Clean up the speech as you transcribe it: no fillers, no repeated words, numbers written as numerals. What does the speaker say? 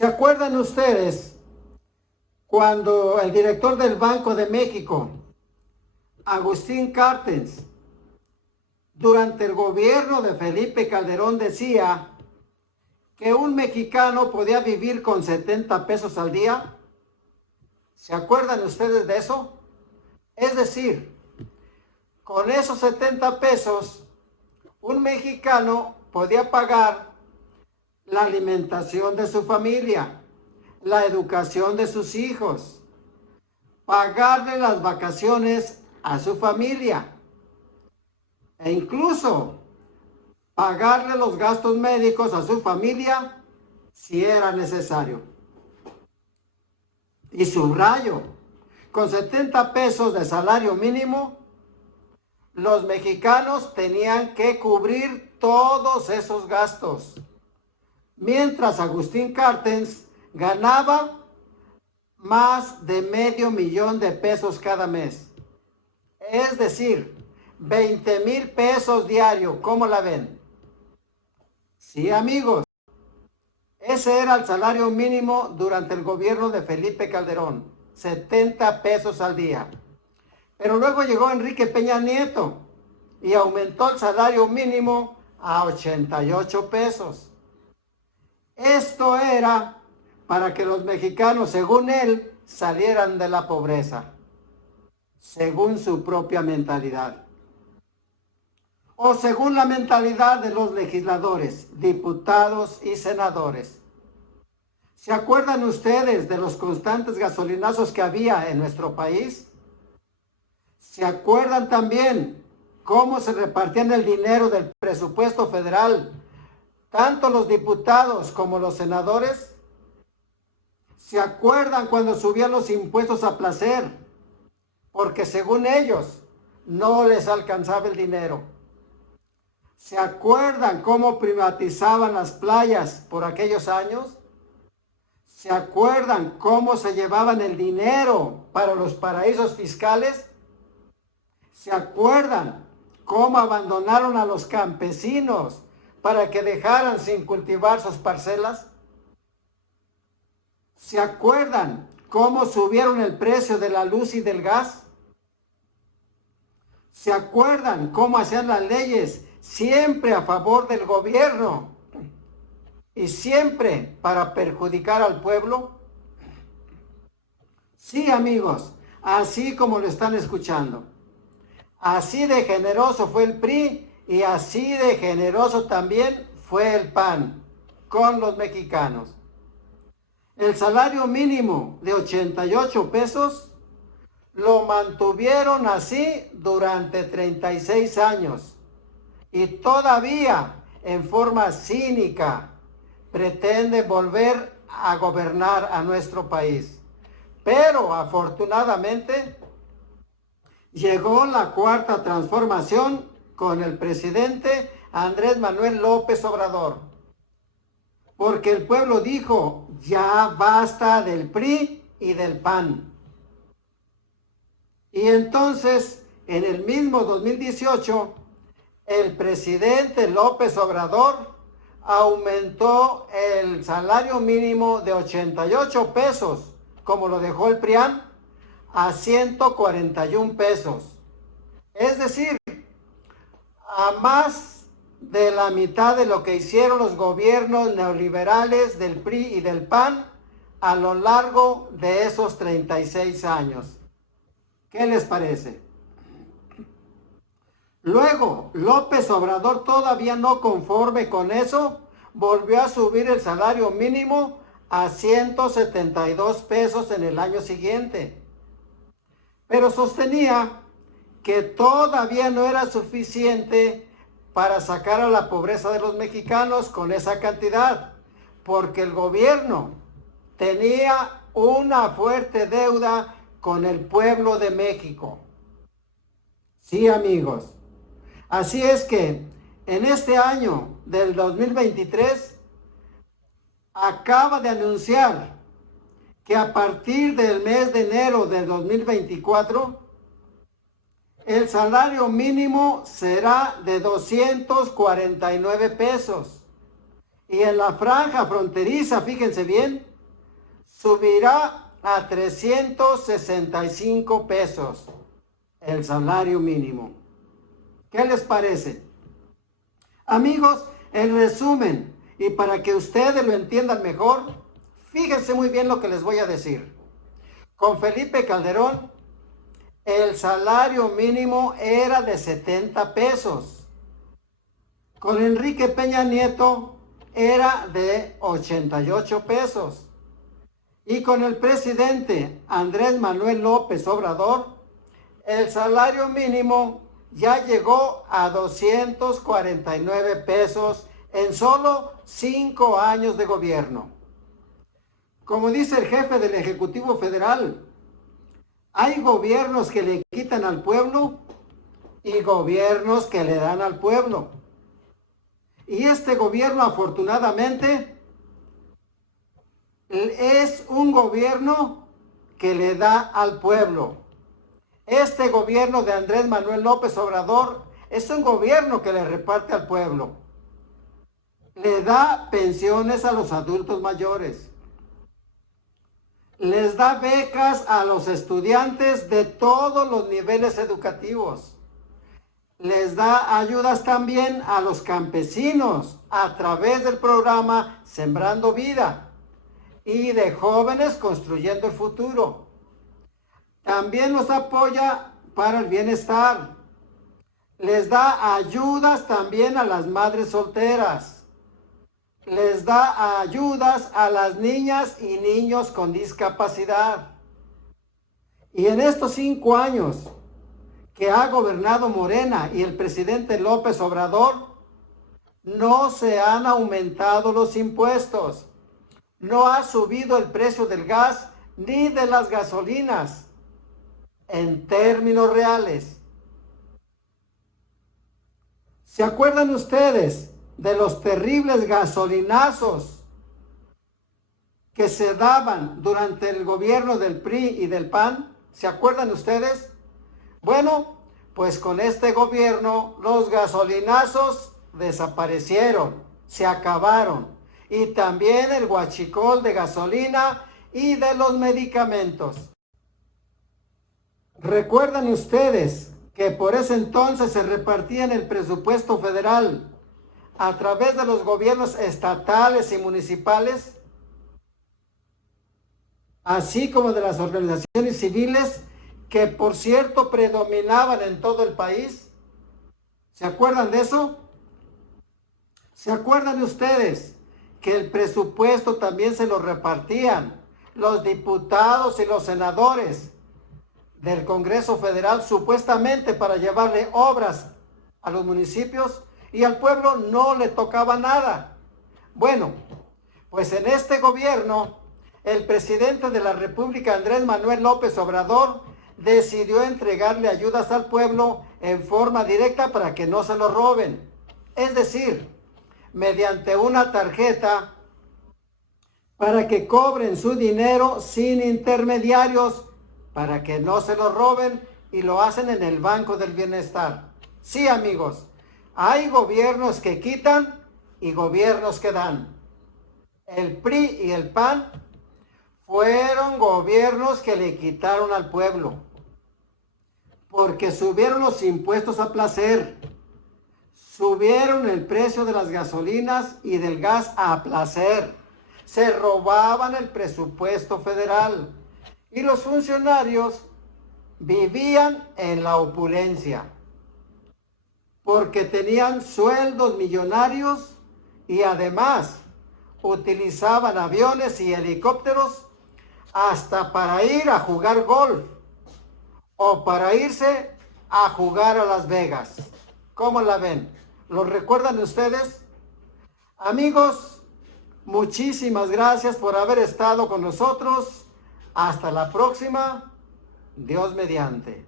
¿Se acuerdan ustedes cuando el director del Banco de México, Agustín Carstens, durante el gobierno de Felipe Calderón decía que un mexicano podía vivir con 70 pesos al día? ¿Se acuerdan ustedes de eso? Es decir, con esos 70 pesos, un mexicano podía pagar la alimentación de su familia, la educación de sus hijos, pagarle las vacaciones a su familia e incluso pagarle los gastos médicos a su familia si era necesario. Y subrayo, con 70 pesos de salario mínimo, los mexicanos tenían que cubrir todos esos gastos, mientras Agustín Carstens ganaba más de $500,000 de pesos cada mes. Es decir, 20,000 pesos diario. ¿Cómo la ven? Sí, amigos. Ese era el salario mínimo durante el gobierno de Felipe Calderón. 70 pesos al día. Pero luego llegó Enrique Peña Nieto y aumentó el salario mínimo a 88 pesos. Esto era para que los mexicanos, según él, salieran de la pobreza, según su propia mentalidad. O según la mentalidad de los legisladores, diputados y senadores. ¿Se acuerdan ustedes de los constantes gasolinazos que había en nuestro país? ¿Se acuerdan también cómo se repartían el dinero del presupuesto federal, tanto los diputados como los senadores? ¿Se acuerdan cuando subían los impuestos a placer? Porque según ellos, no les alcanzaba el dinero. ¿Se acuerdan cómo privatizaban las playas por aquellos años? ¿Se acuerdan cómo se llevaban el dinero para los paraísos fiscales? ¿Se acuerdan cómo abandonaron a los campesinos para que dejaran sin cultivar sus parcelas? ¿Se acuerdan cómo subieron el precio de la luz y del gas? ¿Se acuerdan cómo hacían las leyes siempre a favor del gobierno y siempre para perjudicar al pueblo? Sí, amigos, así como lo están escuchando. Así de generoso fue el PRI y así de generoso también fue el PAN con los mexicanos. El salario mínimo de 88 pesos lo mantuvieron así durante 36 años y todavía en forma cínica pretende volver a gobernar a nuestro país. Pero afortunadamente llegó la cuarta transformación con el presidente Andrés Manuel López Obrador. Porque el pueblo dijo, ya basta del PRI y del PAN. Y entonces, en el mismo 2018, el presidente López Obrador aumentó el salario mínimo de 88 pesos, como lo dejó el PRIAN, a 141 pesos. Es decir, a más de la mitad de lo que hicieron los gobiernos neoliberales del PRI y del PAN a lo largo de esos 36 años. ¿Qué les parece? Luego, López Obrador, todavía no conforme con eso, volvió a subir el salario mínimo a 172 pesos en el año siguiente. Pero sostenía que todavía no era suficiente para sacar a la pobreza de los mexicanos con esa cantidad, porque el gobierno tenía una fuerte deuda con el pueblo de México. Sí, amigos. Así es que en este año del 2023 acaba de anunciar que a partir del mes de enero del 2024 el salario mínimo será de 249 pesos. Y en la franja fronteriza, fíjense bien, subirá a 365 pesos el salario mínimo. ¿Qué les parece? Amigos, en resumen, y para que ustedes lo entiendan mejor, fíjense muy bien lo que les voy a decir. Con Felipe Calderón, el salario mínimo era de 70 pesos. Con Enrique Peña Nieto era de 88 pesos. Y con el presidente Andrés Manuel López Obrador, el salario mínimo ya llegó a 249 pesos en solo 5 años de gobierno. Como dice el jefe del Ejecutivo Federal, hay gobiernos que le quitan al pueblo y gobiernos que le dan al pueblo. Y este gobierno, afortunadamente, es un gobierno que le da al pueblo. Este gobierno de Andrés Manuel López Obrador es un gobierno que le reparte al pueblo. Le da pensiones a los adultos mayores. Les da becas a los estudiantes de todos los niveles educativos. Les da ayudas también a los campesinos a través del programa Sembrando Vida y de Jóvenes Construyendo el Futuro. También los apoya para el bienestar. Les da ayudas también a las madres solteras. Les da ayudas a las niñas y niños con discapacidad. Y en estos 5 años que ha gobernado Morena y el presidente López Obrador, no se han aumentado los impuestos. No ha subido el precio del gas ni de las gasolinas en términos reales. ¿Se acuerdan ustedes de los terribles gasolinazos que se daban durante el gobierno del PRI y del PAN? ¿Se acuerdan ustedes? Bueno, pues con este gobierno los gasolinazos desaparecieron, se acabaron. Y también el huachicol de gasolina y de los medicamentos. ¿Recuerdan ustedes que por ese entonces se repartían el presupuesto federal a través de los gobiernos estatales y municipales, así como de las organizaciones civiles que, por cierto, predominaban en todo el país? ¿Se acuerdan de eso? ¿Se acuerdan ustedes que el presupuesto también se lo repartían los diputados y los senadores del Congreso Federal, supuestamente para llevarle obras a los municipios, y al pueblo no le tocaba nada? Bueno, pues en este gobierno, el presidente de la República, Andrés Manuel López Obrador, decidió entregarle ayudas al pueblo en forma directa para que no se lo roben. Es decir, mediante una tarjeta para que cobren su dinero sin intermediarios, para que no se lo roben, y lo hacen en el Banco del Bienestar. Sí, amigos, hay gobiernos que quitan y gobiernos que dan. El PRI y el PAN fueron gobiernos que le quitaron al pueblo, porque subieron los impuestos a placer, subieron el precio de las gasolinas y del gas a placer, se robaban el presupuesto federal y los funcionarios vivían en la opulencia, porque tenían sueldos millonarios y además utilizaban aviones y helicópteros hasta para ir a jugar golf o para irse a jugar a Las Vegas. ¿Cómo la ven? ¿Lo recuerdan ustedes? Amigos, muchísimas gracias por haber estado con nosotros. Hasta la próxima. Dios mediante.